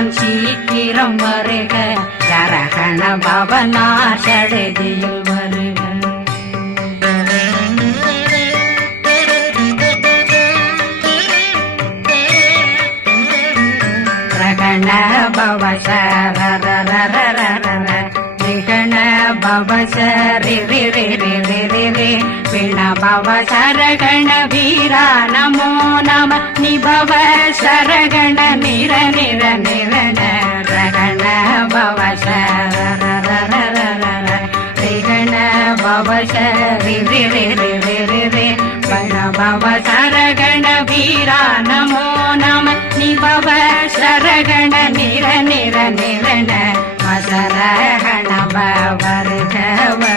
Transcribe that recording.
வருவான் சீக்கிரம் வருக சரகண பவனா சடதியில் வருக ரகண பவ சரகண பவ சரி பிண பவ சரகண வீரா நமோ நம நிபவ சரகண நிர நிர நிரண ரகண பவ சரகண பவ சரி பிண பவ சரகண வீரா நமோ நம நிபவ சரகண நிர நிர நிரண மசரகண பவ